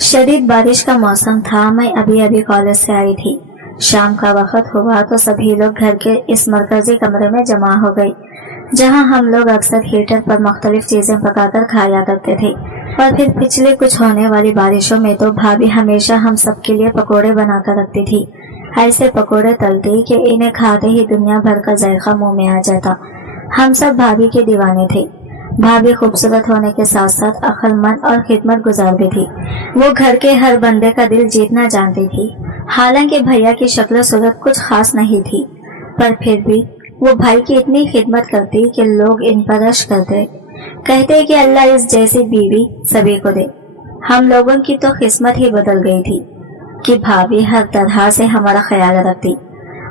शदीद बारिश का मौसम था। मैं अभी अभी कॉलेज से आई थी। शाम का वक्त हुआ तो सभी लोग घर के इस मरकजी कमरे में जमा हो गए, जहां हम लोग अक्सर हीटर पर मुख्तलिफ चीजें पकाकर खाया करते थे। और फिर पिछले कुछ होने वाली बारिशों में तो भाभी हमेशा हम सबके लिए पकोड़े बनाकर रखती थी। ऐसे पकोड़े तलती कि इन्हें खाते ही दुनिया भर का जायका मुंह में आ जाता। हम सब भाभी के दीवाने थे। भाभी खूबसूरत होने के साथ साथ अक्लमंद और खिदमत गुजार भी थी। वो घर के हर बंदे का दिल जीतना जानती थी। हालांकि भैया की शक्ल सूरत कुछ खास नहीं थी, पर फिर भी वो भाई की इतनी खिदमत करती कि लोग इन पर रश करते, कहते कि अल्लाह इस जैसी बीवी सभी को दे। हम लोगों की तो किस्मत ही बदल गई थी कि भाभी हर तरह से हमारा ख्याल रखती।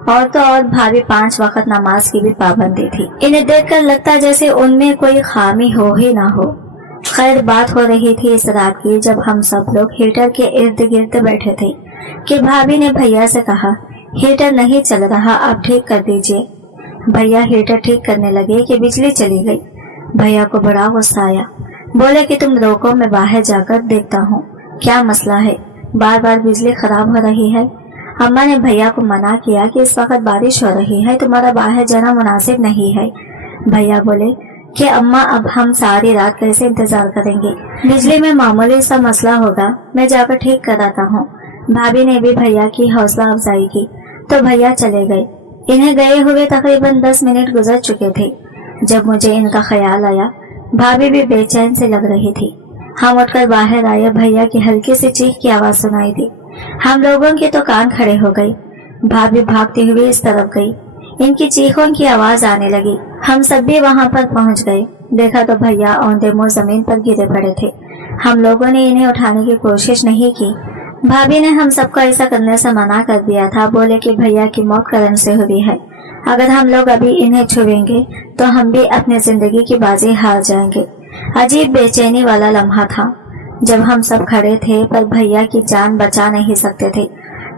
और तो और भाभी 5 वक्त नमाज की भी पाबंदी थी। इन्हें देखकर लगता जैसे उनमें कोई खामी हो ही ना हो। खैर, बात हो रही थी इस रात की, जब हम सब लोग हीटर के इर्द गिर्द बैठे थे कि भाभी ने भैया से कहा, हीटर नहीं चल रहा, आप ठीक कर दीजिए। भैया हीटर ठीक करने लगे कि बिजली चली गई। भैया को बड़ा गुस्सा आया। बोले कि तुम रोको, मैं बाहर जाकर देखता हूँ क्या मसला है, बार बार बिजली खराब हो रही है। अम्मा ने भैया को मना किया कि इस वक्त बारिश हो रही है, तुम्हारा बाहर जाना मुनासिब नहीं है। भैया बोले कि अम्मा, अब हम सारी रात कैसे इंतजार करेंगे, बिजली में मामूली सा मसला होगा, मैं जाकर ठीक कराता हूँ। भाभी ने भी भैया की हौसला अफजाई की तो भैया चले गए। इन्हें गए हुए तकरीबन 10 मिनट गुजर चुके थे। जब मुझे इनका ख्याल आया, भाभी भी बेचैन से लग रही थी। हम उठकर बाहर आए। भैया की हल्की सी चीख की आवाज सुनाई दी। हम लोगों के तो कान खड़े हो गए। भाभी भागती हुई इस तरफ गई। इनकी चीखों की आवाज आने लगी। हम सब भी वहां पर पहुंच गए। देखा तो भैया औंधे मुंह जमीन पर गिरे पड़े थे। हम लोगों ने इन्हें उठाने की कोशिश नहीं की। भाभी ने हम सबको ऐसा करने से मना कर दिया था। बोले कि भैया की मौत करंट से हुई है, अगर हम लोग अभी इन्हें छुएंगे तो हम भी अपनी जिंदगी की बाजी हार जाएंगे। अजीब बेचैनी वाला लम्हा था जब हम सब खड़े थे पर भैया की जान बचा नहीं सकते थे।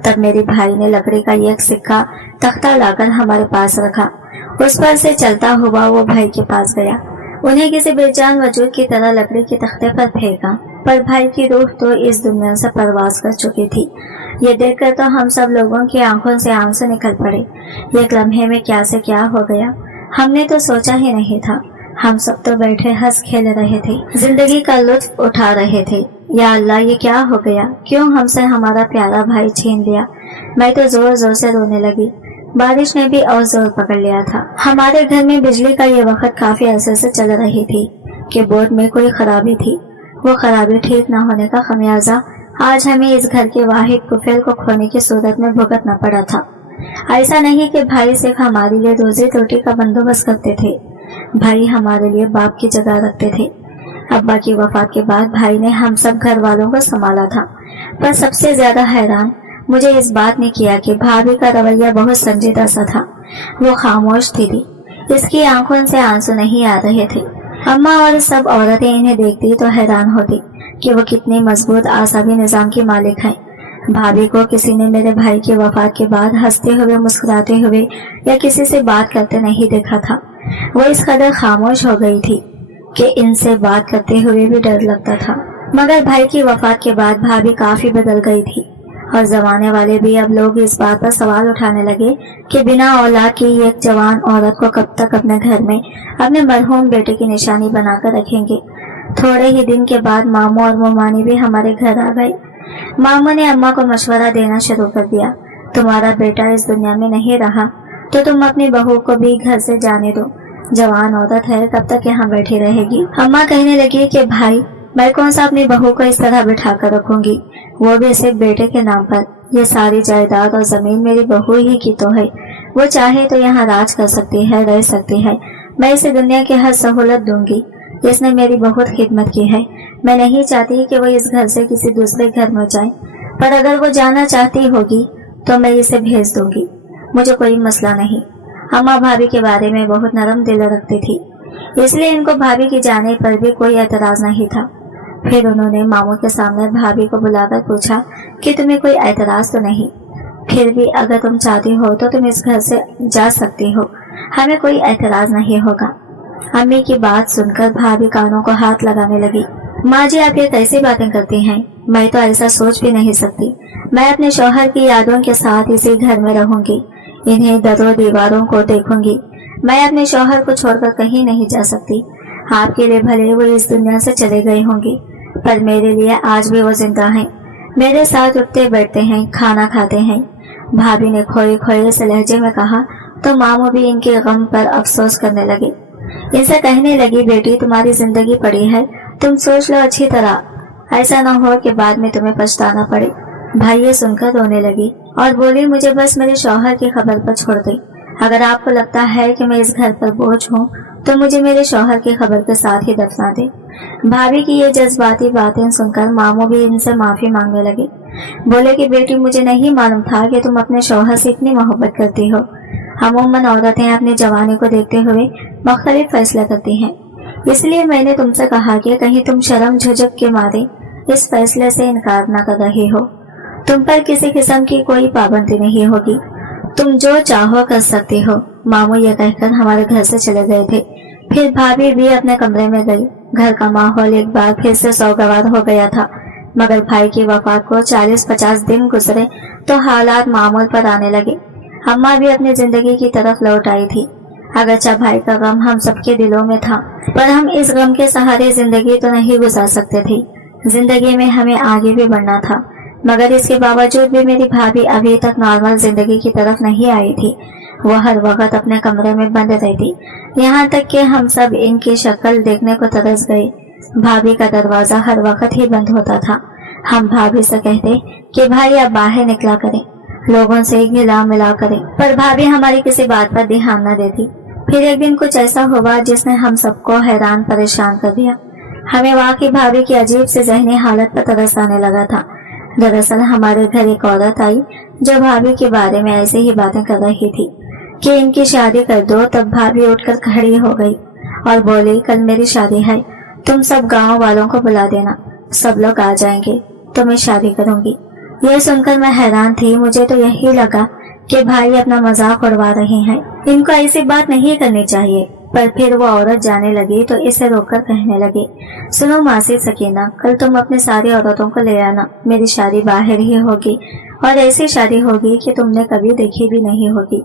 तब मेरे भाई ने लकड़ी का एक सिक्का तख्ता लाकर हमारे पास रखा। उस पर से चलता हुआ वो भाई के पास गया। उन्हें किसी बेजान वजूद की तरह लकड़ी के तख्ते पर फेंका, पर भाई की रूह तो इस दुनिया से परवाज कर चुकी थी। ये देखकर तो हम सब लोगों की आंखों से आंसू निकल पड़े। एक लम्हे में क्या से क्या हो गया, हमने तो सोचा ही नहीं था। हम सब तो बैठे हंस खेल रहे थे, जिंदगी का लुत्फ उठा रहे थे। या अल्लाह, ये क्या हो गया, क्यों हमसे हमारा प्यारा भाई छीन लिया। मैं तो जोर जोर से रोने लगी। बारिश ने भी और जोर पकड़ लिया था। हमारे घर में बिजली का ये वक्त काफी अरसे से चल रही थी कि बोर्ड में कोई खराबी थी। वो खराबी ठीक न होने का खमियाजा आज हमें इस घर के वाहिद कुफेल को खोने की सूरत में भुगतना पड़ा था। ऐसा नहीं कि भाई सिर्फ हमारे लिए रोजी रोटी का बंदोबस्त करते थे, भाई हमारे लिए बाप की जगह रखते थे। अब्बा की वफात के बाद भाई ने हम सब घर वालों को संभाला था, पर सबसे ज्यादा हैरान मुझे इस बात ने किया कि भाभी का रवैया बहुत संजीदा सा था। वो खामोश थी। इसकी आंखों से आंसू नहीं आ रहे थे। अम्मा और सब औरतें इन्हें देखती तो हैरान होती कि वो कितनी मजबूत आसाबी निजाम की मालिक है। भाभी को किसी ने मेरे भाई की वफात के बाद हंसते हुए, मुस्कुराते हुए या किसी से बात करते नहीं देखा था। वो इस कदर खामोश हो गई थी कि इनसे बात करते हुए भी डर लगता था। मगर भाई की वफात के बाद भाभी काफी बदल गई थी और जमाने वाले भी अब लोग इस बात पर सवाल उठाने लगे कि बिना औलाद की एक जवान औरत को कब तक अपने घर में अपने मरहूम बेटे की निशानी बनाकर रखेंगे। थोड़े ही दिन के बाद मामू और मोमानी भी हमारे घर आ गए। मामू ने अम्मा को मशवरा देना शुरू कर दिया, तुम्हारा बेटा इस दुनिया में नहीं रहा तो तुम अपनी बहू को भी घर से जाने दो, जवान औरत है, कब तक यहाँ बैठी रहेगी। अम्मा कहने लगी कि भाई, मैं कौन सा अपनी बहू को इस तरह बिठा कर रखूंगी, वो भी सिर्फ बेटे के नाम पर। ये सारी जायदाद और जमीन मेरी बहू ही की तो है, वो चाहे तो यहाँ राज कर सकती है, रह सकती है। मैं इसे दुनिया की हर सहूलत दूंगी। इसने मेरी बहुत खिदमत की है। मैं नहीं चाहती कि वो इस घर से किसी दूसरे घर में जाए, पर अगर वो जाना चाहती होगी तो मैं इसे भेज दूंगी, मुझे कोई मसला नहीं। अम्मा भाभी के बारे में बहुत नरम दिल रखती थी, इसलिए इनको भाभी के जाने पर भी कोई एतराज नहीं था। फिर उन्होंने मामू के सामने भाभी को बुलाकर पूछा कि तुम्हें कोई एतराज तो नहीं, फिर भी अगर तुम चाहती हो तो तुम इस घर से जा सकती हो, हमें कोई एतराज नहीं होगा। अम्मी की बात सुनकर भाभी कानों को हाथ लगाने लगी। माँ जी, आप ये कैसी बातें करती हैं? मैं तो ऐसा सोच भी नहीं सकती। मैं अपने शौहर की यादों के साथ इसी घर में रहूंगी, इन्हीं दरों दीवारों को देखूंगी। मैं अपने शौहर को छोड़कर कहीं नहीं जा सकती। आपके लिए भले वो इस दुनिया से चले गए होंगे, पर मेरे लिए आज भी वो जिंदा हैं। मेरे साथ उठते बैठते हैं, खाना खाते हैं। भाभी ने खोए खोए से लहजे में कहा तो मामू भी इनके गम पर अफसोस करने लगे। इनसे कहने लगी, बेटी तुम्हारी जिंदगी पड़ी है, तुम सोच लो अच्छी तरह, ऐसा न हो कि बाद में तुम्हें पछताना पड़े। भाई ये सुनकर रोने लगी और बोली, मुझे बस मेरे शौहर की खबर पर छोड़ दे। अगर आपको लगता है कि मैं इस घर पर बोझ हूँ तो मुझे मेरे शौहर की खबर के साथ ही दफना दे। भाभी की ये जज्बाती बातें सुनकर मामू भी इनसे माफी मांगने लगे। बोले कि बेटी, मुझे नहीं मालूम था कि तुम अपने शौहर से इतनी मोहब्बत करती हो। अमूमन औरतें अपनी जवानी को देखते हुए मुख्तलिफ फैसले करती हैं, इसलिए मैंने तुमसे कहा कि कहीं तुम शर्म झुझक के मारे इस फैसले से इनकार न कर रही हो। तुम पर किसी किस्म की कोई पाबंदी नहीं होगी, तुम जो चाहो कर सकती हो। मामू ये कहकर हमारे घर से चले गए थे। फिर भाभी भी अपने कमरे में गई। घर का माहौल एक बार फिर से सौगवार हो गया था, मगर भाई की वफात को 40-50 दिन गुजरे तो हालात मामूल पर आने लगे। अम्मा भी अपनी जिंदगी की तरफ लौट आई थी। अगरचा भाई का गम हम सबके दिलों में था, पर हम इस गम के सहारे जिंदगी तो नहीं गुजार सकते थे। जिंदगी में हमें आगे भी बढ़ना था, मगर इसके बावजूद भी मेरी भाभी अभी तक नॉर्मल जिंदगी की तरफ नहीं आई थी। वो हर वक्त अपने कमरे में बंद रहती, यहाँ तक कि हम सब इनकी शक्ल देखने को तरस गए। भाभी का दरवाजा हर वक्त ही बंद होता था। हम भाभी से कहते कि भाई आप बाहर निकला करें, लोगों से घिला मिला करें, पर भाभी हमारी किसी बात पर ध्यान न देती। फिर एक दिन कुछ ऐसा हुआ जिसने हम सबको हैरान परेशान कर दिया। हमें वाकई भाभी की अजीब सी जहनी हालत पर तरस आने लगा था। दरअसल हमारे घर एक औरत आई जो भाभी के बारे में ऐसे ही बातें कर रही थी कि इनकी शादी कर दो। तब भाभी उठकर खड़ी हो गई और बोली, कल मेरी शादी है, तुम सब गांव वालों को बुला देना, सब लोग आ जाएंगे तो मैं शादी करूंगी। यह सुनकर मैं हैरान थी। मुझे तो यही लगा कि भाई अपना मजाक उड़वा रहे हैं, इनको ऐसी बात नहीं करनी चाहिए। पर फिर वो औरत जाने लगी तो इसे रोककर कहने लगे, सुनो मासी सकीना, कल तुम अपनी सारी औरतों को ले आना, मेरी शादी बाहर ही होगी और ऐसी शादी होगी कि तुमने कभी देखी भी नहीं होगी।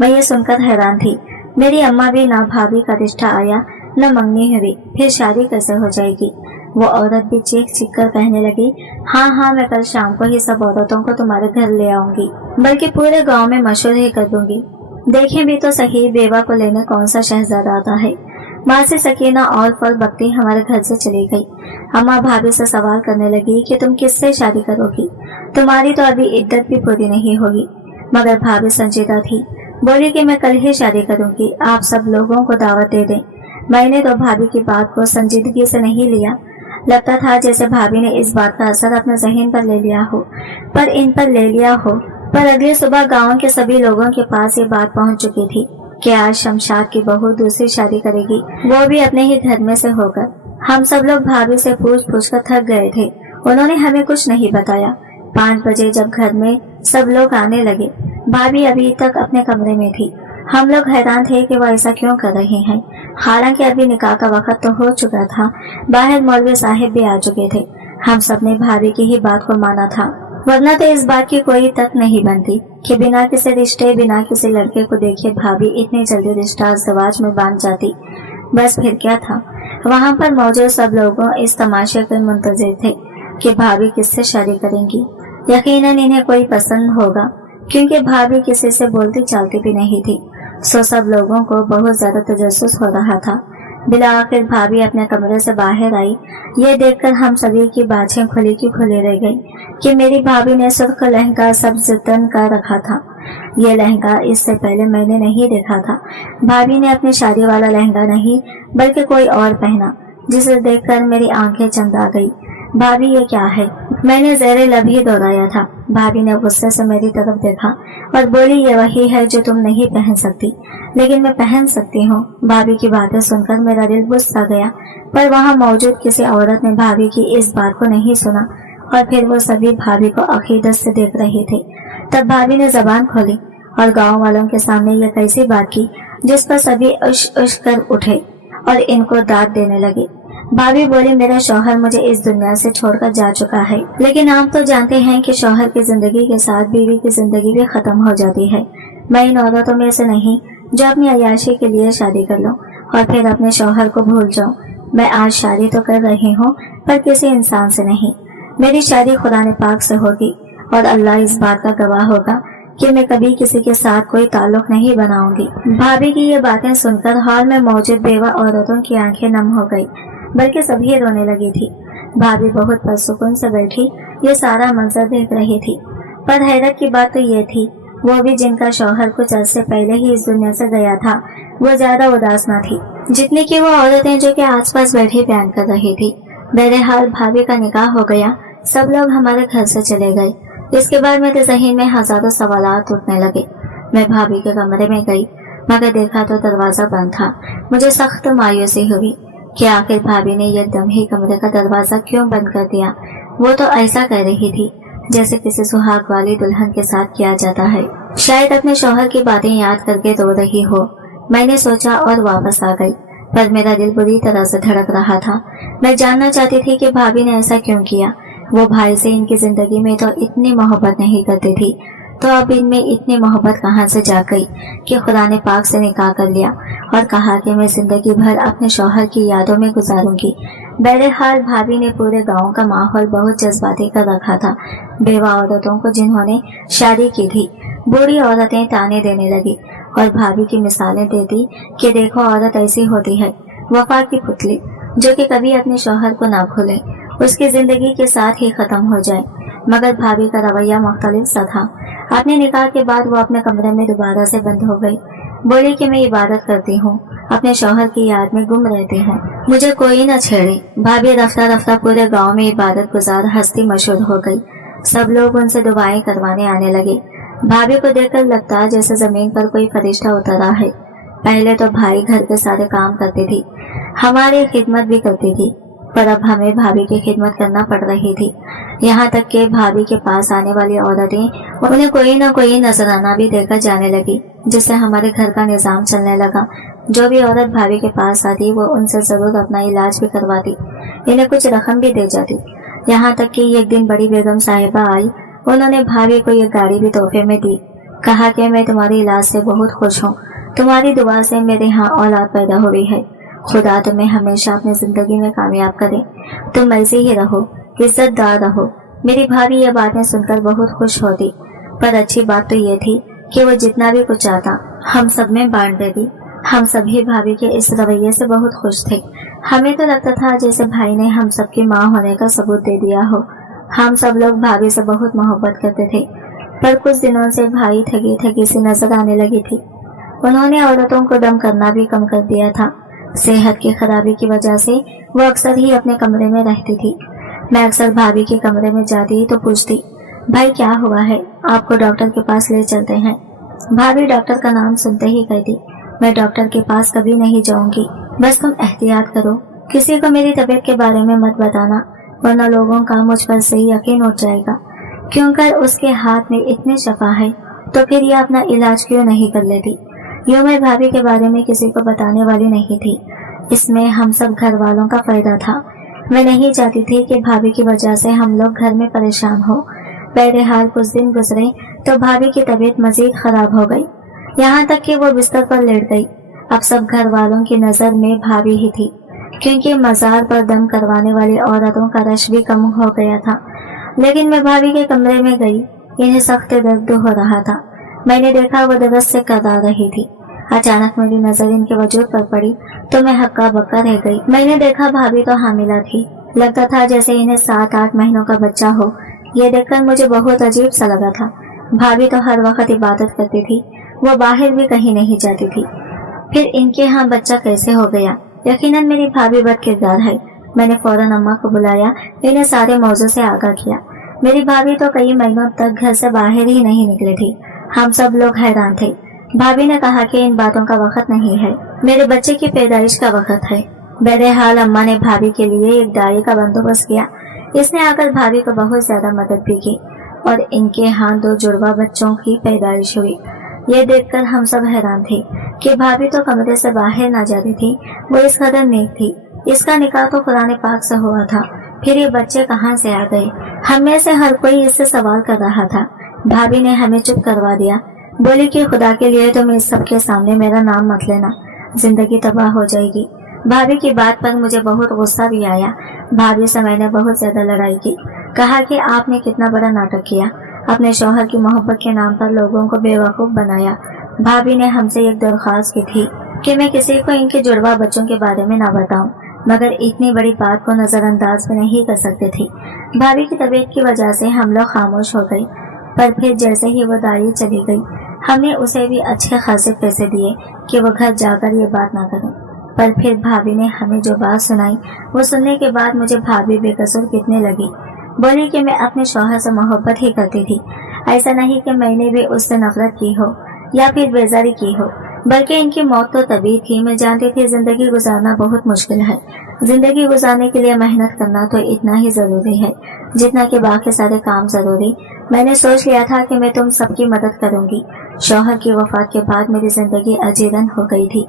मैं ये सुनकर हैरान थी। मेरी अम्मा भी ना भाभी का रिश्ता आया न मंगनी हुई, फिर शादी कैसे हो जाएगी। वो औरत भी चीख चीख कर कहने लगी, हाँ हाँ, मैं कल शाम को ही सब औरतों को तुम्हारे घर ले आऊंगी, बल्कि पूरे गांव में मशहूर ही कर दूंगी। देखें भी तो सही, बेवा को लेने कौन सा शहजादा आता है। माँ से सकीना और फल बकती हमारे घर से चली गई। अम्मा भाभी से सवाल करने लगी कि तुम किससे शादी करोगी, तुम्हारी तो अभी इद्दत भी पूरी नहीं होगी। मगर भाभी संजीदा थी, बोली कि मैं कल ही शादी करूंगी, आप सब लोगों को दावत दे दें। मैंने तो भाभी की बात को संजीदगी से नहीं लिया। लगता था जैसे भाभी ने इस बात का असर अपने जहन पर ले लिया हो, पर इन पर ले लिया हो। पर अगली सुबह गांव के सभी लोगों के पास ये बात पहुंच चुकी थी कि आज शमशाद की बहू दूसरी शादी करेगी, वो भी अपने ही घर में से होकर। हम सब लोग भाभी से पूछ पूछ कर थक गए थे, उन्होंने हमें कुछ नहीं बताया। 5 बजे जब घर में सब लोग आने लगे, भाभी अभी तक अपने कमरे में थी। हम लोग हैरान थे कि वो ऐसा क्यों कर रहे हैं। हालांकि अभी निकाह का वक्त तो हो चुका था, बाहर मौलवी साहिब भी आ चुके थे। हम सब ने भाभी की ही बात को माना था, वरना तो इस बात की कोई तक नहीं बनती कि बिना किसी रिश्ते, बिना किसी लड़के को देखे भाभी इतनी जल्दी रिश्ता ज़वाज में बांध जाती। बस फिर क्या था, वहाँ पर मौजूद सब लोगों इस तमाशे के मुंतजिर थे कि भाभी किससे शादी करेंगी। यकीनन इन्हें कोई पसंद होगा, क्योंकि भाभी किसी से बोलती चालती भी नहीं थी। सो सब लोगों को बहुत ज्यादा तजस्सुस हो रहा था। बिला आखिर भाभी अपने कमरे से बाहर आई। ये देखकर हम सभी की बातें खुली की खुली रह गई कि मेरी भाभी ने सुर्ख लहंगा सब्ज तन का रखा था। ये लहंगा इससे पहले मैंने नहीं देखा था। भाभी ने अपनी शादी वाला लहंगा नहीं बल्कि कोई और पहना, जिसे देखकर मेरी आंखें चंद आ गई। भाभी ये क्या है, मैंने ज़ेरे लब ही दोहराया था। भाभी ने गुस्से से मेरी तरफ देखा और बोली, ये वही है जो तुम नहीं पहन सकती, लेकिन मैं पहन सकती हूँ। भाभी की बातें सुनकर मेरा दिल बुझ सा गया, पर वहाँ मौजूद किसी औरत ने भाभी की इस बात को नहीं सुना और फिर वो सभी भाभी को अकीदत से देख रहे थे। तब भाभी ने जबान खोली और गाँव वालों के सामने ये कैसी बात की जिस पर सभी उश उश कर उठे और इनको दाद देने लगे। भाभी बोली, मेरा शौहर मुझे इस दुनिया से छोड़कर जा चुका है, लेकिन आप तो जानते हैं कि शौहर की जिंदगी के साथ बीवी की जिंदगी भी खत्म हो जाती है। मैं इन औरतों में से नहीं जो अपनी अय्याशी के लिए शादी कर लूं और फिर अपने शौहर को भूल जाऊं। मैं आज शादी तो कर रही हूं, पर किसी इंसान से नहीं। मेरी शादी खुदा ने पाक से होगी और अल्लाह इस बात का गवाह होगा कि मैं कभी किसी के साथ कोई ताल्लुक नहीं बनाऊंगी। भाभी की ये बातें सुनकर हॉल में मौजूद बेवा औरतों की आंखें नम हो गई, बल्कि सभी रोने लगी थी। भाभी बहुत पुरसुकून से बैठी ये सारा मंजर देख रही थी, पर हैरत की बात तो ये थी, वो भी जिनका शौहर कुछ अरसे पहले ही इस दुनिया से गया था, वो ज्यादा उदास न थी जितनी कि वो औरतें जो कि आसपास बैठी बयान कर रही थी। बहरहाल भाभी का निकाह हो गया, सब लोग हमारे घर से चले गए। इसके बाद मेरे ज़हन में हजारों सवालात उठने लगे। मैं भाभी के कमरे में गई, मगर देखा तो दरवाजा बंद था। मुझे सख्त मायूसी हुई कि आखिर भाभी ने एकदम ही कमरे का दरवाजा क्यों बंद कर दिया। वो तो ऐसा कह रही थी जैसे किसी सुहाग वाली दुल्हन के साथ किया जाता है। शायद अपने शौहर की बातें याद करके रो रही हो, मैंने सोचा और वापस आ गई, पर मेरा दिल बुरी तरह से धड़क रहा था। मैं जानना चाहती थी कि भाभी ने ऐसा क्यों किया। वो भाई से इनकी जिंदगी में तो इतनी मोहब्बत नहीं करती थी, तो अब इनमें इतनी मोहब्बत कहाँ से जा गई कि खुदा ने पाक से निकाह कर लिया और कहा कि मैं जिंदगी भर अपने शौहर की यादों में गुजारूंगी। बहरहाल भाभी ने पूरे गांव का माहौल बहुत जज्बाती कर रखा था। बेवा औरतों को जिन्होंने शादी की थी, बूढ़ी औरतें ताने देने लगी और भाभी की मिसालें देती कि देखो औरत ऐसी होती है, वफा की पुतली, जो कि कभी अपने शौहर को ना भूले, उसकी जिंदगी के साथ ही खत्म हो जाए। मगर भाभी का रवैया मुख्तलिफ सा था। अपने निकाह के बाद वो अपने कमरे में दोबारा से बंद हो गई। बोली कि मैं इबादत करती हूँ, अपने शौहर की याद में गुम रहती हूँ, मुझे कोई न छेड़े। भाभी रफ्ता रफ्ता पूरे गांव में इबादत गुजार हस्ती मशहूर हो गई। सब लोग उनसे दुआएं करवाने आने लगे। भाभी को देखकर लगता जैसे जमीन पर कोई फरिश्ता उतरा है। पहले तो भाई घर के सारे काम करती थी, हमारी खिदमत भी करती थी, पर अब हमें भाभी की खिदमत करना पड़ रही थी। यहाँ तक कि भाभी के पास आने वाली औरतें उन्हें कोई न कोई नजराना भी देकर जाने लगी, जिससे हमारे घर का निजाम चलने लगा। जो भी औरत भाभी के पास आती वो उनसे जरूर अपना इलाज भी करवाती, इन्हें कुछ रकम भी दे जाती। यहाँ तक कि एक दिन बड़ी बेगम साहिबा आई, उन्होंने भाभी को एक गाड़ी भी तोहफे में दी। कहा कि मैं तुम्हारे इलाज से बहुत खुश हूँ, तुम्हारी दुआ से मेरे यहाँ औलाद पैदा हुई है। खुदा तुम्हें हमेशा अपनी जिंदगी में कामयाब करे, तुम ऐसे ही रहो, इज्जतदार रहो। मेरी भाभी ये बातें सुनकर बहुत खुश होती, पर अच्छी बात तो ये थी कि वो जितना भी कुछ आता हम सब में बांट देती। हम सभी भाभी के इस रवैये से बहुत खुश थे। हमें तो लगता था जैसे भाई ने हम सबकी माँ होने का सबूत दे दिया हो। हम सब लोग भाभी से बहुत मोहब्बत करते थे, पर कुछ दिनों से भाई थकी थकी सी नजर आने लगी थी। उन्होंने औरतों को दम करना भी कम कर दिया था। सेहत की खराबी की वजह से वो अक्सर ही अपने कमरे में रहती थी। मैं अक्सर भाभी के कमरे में जाती तो पूछती, भाई क्या हुआ है, आपको डॉक्टर के पास ले चलते हैं। भाभी डॉक्टर का नाम सुनते ही कहती, मैं डॉक्टर के पास कभी नहीं जाऊंगी, बस तुम एहतियात करो, किसी को मेरी तबीयत के बारे में मत बताना, वरना लोगों का मुझ पर सही यकीन उठ जाएगा। क्योंकि उसके हाथ में इतनी शफा है, तो फिर ये अपना इलाज क्यों नहीं कर लेती। यूं मैं भाभी के बारे में किसी को बताने वाली नहीं थी। इसमें हम सब घर वालों का फायदा था। मैं नहीं चाहती थी कि भाभी की वजह से हम लोग घर में परेशान हो। बहरहाल कुछ दिन गुजरे तो भाभी की तबीयत मजीद खराब हो गई, यहाँ तक कि वो बिस्तर पर लेट गई। अब सब घर वालों की नजर में भाभी ही थी, क्योंकि मजार पर दम करवाने वाली औरतों का रश भी कम हो गया था। लेकिन मैं भाभी के कमरे में गई, इन्हें सख्त दर्द हो रहा था। मैंने देखा वो दर्द से कतरा रही थी। अचानक मेरी नजर इनके वजूद पर पड़ी तो मैं हक्का बक्का रह गई। मैंने देखा भाभी तो हामिला थी, लगता था जैसे इन्हें 7-8 महीनों का बच्चा हो। ये देखकर मुझे बहुत अजीब सा लगा था। भाभी तो हर वक्त इबादत करती थी, वो बाहर भी कहीं नहीं जाती थी, फिर इनके यहाँ बच्चा कैसे हो गया। यकीनन मेरी भाभी बद किरदार है। मैंने फौरन अम्मा को बुलाया, इन्हें सारे मौजू से आगाह किया। मेरी भाभी तो कई महीनों तक घर से बाहर ही नहीं निकली थी। हम सब लोग हैरान थे। भाभी ने कहा कि इन बातों का वक्त नहीं है, मेरे बच्चे की पैदाइश का वक्त है। बहरहाल अम्मा ने भाभी के लिए एक दाई का बंदोबस्त किया। इसने आकर भाभी को बहुत ज्यादा मदद भी की और इनके यहाँ 2 जुड़वा बच्चों की पैदाइश हुई। ये देखकर हम सब हैरान थे कि भाभी तो कमरे से बाहर ना जाती थी, वो इस कदर नेक थी। इसका निकाह तो कुरान पाक से हुआ था, फिर ये बच्चे कहाँ से आ गए? हम में से हर कोई इससे सवाल कर रहा था। भाभी ने हमें चुप करवा दिया, बोली कि खुदा के लिए तुम इस सबके सामने मेरा नाम मत लेना, जिंदगी तबाह हो जाएगी। भाभी की बात पर मुझे बहुत गुस्सा भी आया। भाभी से मैंने बहुत ज्यादा लड़ाई की, कहा कि आपने कितना बड़ा नाटक किया, अपने शौहर की मोहब्बत के नाम पर लोगों को बेवकूफ बनाया। भाभी ने हमसे एक दरख्वास्त की थी कि मैं किसी को इनके जुड़वा बच्चों के बारे में ना बताऊं, मगर इतनी बड़ी बात को नजरअंदाज भी नहीं कर सकती थी। भाभी की तबीयत की वजह से हम लोग खामोश हो गए, पर फिर जैसे ही वो दाई चली गई, हमने उसे भी अच्छे खासे पैसे दिए कि वो घर जाकर ये बात ना करे। पर फिर भाभी ने हमें जो बात सुनाई, वो सुनने के बाद मुझे भाभी बेकसूर कितने लगी। बोली कि मैं अपने शौहर से मोहब्बत ही करती थी, ऐसा नहीं कि मैंने भी उससे नफरत की हो या फिर बेजारी की हो, बल्कि इनकी मौत तो तभी थी। मैं जानती थी जिंदगी गुजारना बहुत मुश्किल है, जिंदगी गुजारने के लिए मेहनत करना तो इतना ही जरूरी है जितना कि बाकी सारे काम जरूरी। मैंने सोच लिया था कि मैं तुम सबकी मदद करूंगी। शौहर की वफात के बाद मेरी जिंदगी अजीरन हो गई थी,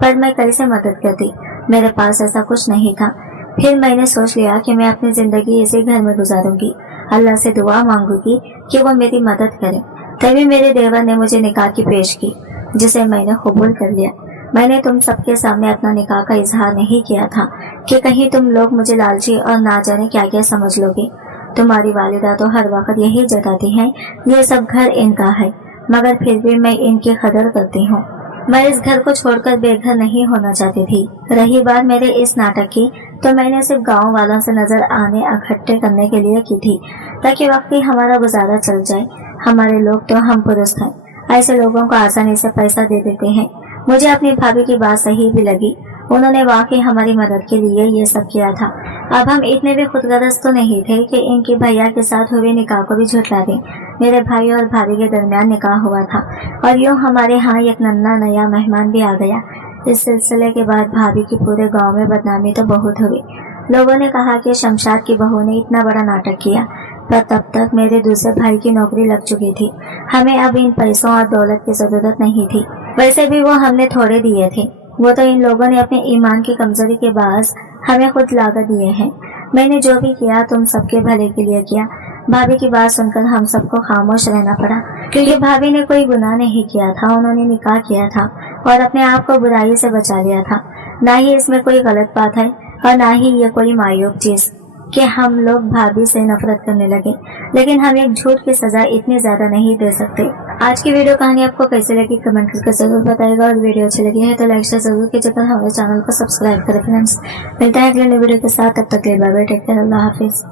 पर मैं कैसे मदद करती? मेरे पास ऐसा कुछ नहीं था। फिर मैंने सोच लिया कि मैं अपनी जिंदगी इसी घर में गुजारूंगी, अल्लाह से दुआ मांगूंगी कि वो मेरी मदद करे। तभी मेरे देवर ने मुझे निकाह की पेश की, जिसे मैंने कबूल कर लिया। मैंने तुम सबके सामने अपना निकाह का इजहार नहीं किया था कि कहीं तुम लोग मुझे लालची और ना जाने क्या क्या समझ लोगे। तुम्हारी वालिदा तो हर वक्त यही जताती हैं ये सब घर इनका है, मगर फिर भी मैं इनकी कदर करती हूँ। मैं इस घर को छोड़कर बेघर नहीं होना चाहती थी। रही बात मेरे इस नाटक की, तो मैंने सिर्फ गांव वालों से नजर आने इकट्ठे करने के लिए की थी, ताकि वक्ती हमारा गुजारा चल जाए। हमारे लोग तो हम पुरुष हैं, ऐसे लोगों को आसानी से पैसा दे देते हैं। मुझे अपनी भाभी की बात सही भी लगी, उन्होंने वाकई हमारी मदद के लिए ये सब किया था। अब हम इतने भी खुदगर्ज तो नहीं थे कि इनके भैया के साथ हुए निकाह को भी झुठला दें। मेरे भाई और भाभी के दरमियान निकाह हुआ था, और यूँ हमारे यहाँ एक नन्हा नया मेहमान भी आ गया। इस सिलसिले के बाद भाभी की पूरे गांव में बदनामी तो बहुत हुई। लोगों ने कहा कि शमशाद की बहू ने इतना बड़ा नाटक किया, पर तब तक मेरे दूसरे भाई की नौकरी लग चुकी थी। हमें अब इन पैसों और दौलत की जरूरत नहीं थी, वैसे भी वो हमने थोड़े दिए थे। वो तो इन लोगों ने अपने ईमान की कमजोरी के बायस हमें खुद लाकर दिए हैं। मैंने जो भी किया तुम सबके भले के लिए किया। भाभी की बात सुनकर हम सबको खामोश रहना पड़ा, क्योंकि भाभी ने कोई गुनाह नहीं किया था। उन्होंने निकाह किया था और अपने आप को बुराई से बचा लिया था। ना ही इसमें कोई गलत बात है और ना ही ये कोई मायूब चीज कि हम लोग भाभी से नफरत करने लगे, लेकिन हम एक झूठ की सजा इतनी ज्यादा नहीं दे सकते। आज की वीडियो कहानी आपको कैसे लगी कमेंट करके जरूर बताएगा, और वीडियो अच्छी लगी है तो लाइक शेयर जरूर कीजिएगा, हमारे चैनल को सब्सक्राइब करें फ्रेंड्स। मिलता है अगले वीडियो के साथ, तब तक के लिए बाय बाय, टेक केयर, अल्लाह हाफिज।